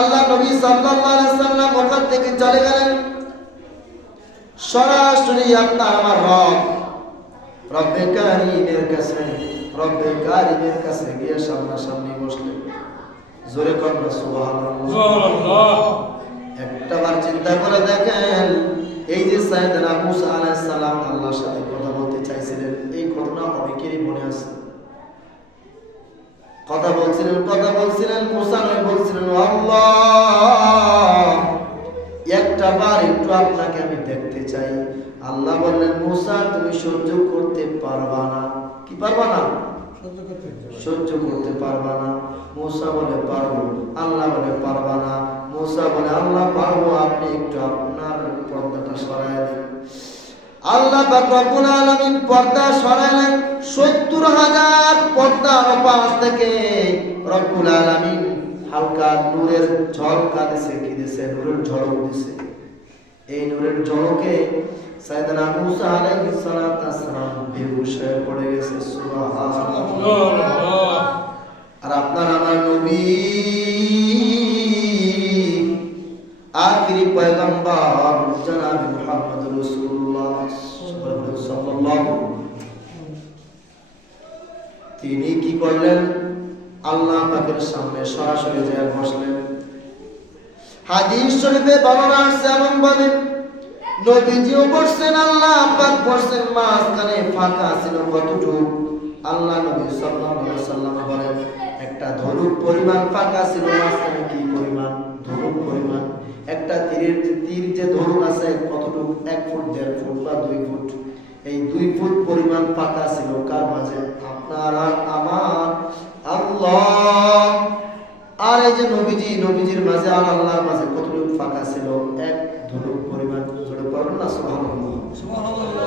আল্লাহ নবী সাল্লাম ওখান থেকে চলে গেলেন। সরাসরি আপনার আমার রব। রব্বে কারিমের কাছে রব্বে কারিমের কাছে গিয়ে সামনাসামনি বসলেন। জোরে কন্যা সুবহানাল্লাহ। একটা বার চিন্তা করে দেখেন এই যে সাইয়েদনা মুসা আলাইহিস সালাম আল্লাহর সাথে কথা বলতে চাইছিলেন এই ঘটনা অনেকেরই মনে আছে। কথা বলছিলেন কথা বলছিলেন। একটা বার একটু আপনাকে আমি দেখতে চাই। আল্লাহ বললেন মুসা তুমি সহ্য করতে পারবা না। কি পারবা না? সহ্য করতে পারবা না। মুসা বলে পারব। আল্লাহ বলে পারবা না। মুসা বলে আল্লাহ পারব। আপনি একটু আপনার পর্দাটা সরায় দেন। আল্লাহ রব্বুল আলামিন পর্দা সরালেন 70 হাজার পর্দার পাশ থেকে রব্বুল আলামিন হালকা নূরের ঝলকা দিছে কি দিছে? নূরের ঝলক দিছে। এই নূরের সাইয়েদনা মুসা আলাইহিস সালাতু বেহুশ হয়ে পড়ে গেছে, সুবহানাল্লাহ। আর আপনার আমার নবী আখিরি পয়গম্বর জনাব মুহাম্মদ রাসূলুল্লাহ সাল্লাল্লাহু। তিনি কি করলেন? আল্লাহ পাকের সামনে সরাসরি যায় বসলেন। হাদিস শরীফে বর্ণনা এমন ভাবে নবীজিও বসছেন আল্লাহ পাক বসছেন মাঝখানে ফাঁকা ছিল কতটুকু? আল্লাহ নবী সাল্লাল্লাহু আলাইহি সাল্লাম বলেন, একটা ধনুক পরিমাণ ফাঁকা ছিল, মাঝখানে কি পরিমাণ? ধনুক পরিমাণ। একটা তীরের তীর যে ধনুক আছে, কতটুকু? এক ফুট, দেড় ফুট বা দুই ফুট। এই দুই ফুট পরিমাণ ফাঁকা ছিল কার মাঝে? আপনার আর আমার আল্লাহ। আর এই যে নবীজি, নবীজির মাঝে আর আল্লাহর মাঝে কতটুকু ফাঁকা ছিল? এক ধনুক পরিমাণ ছোট পড়বেন না সুবহানাল্লাহ।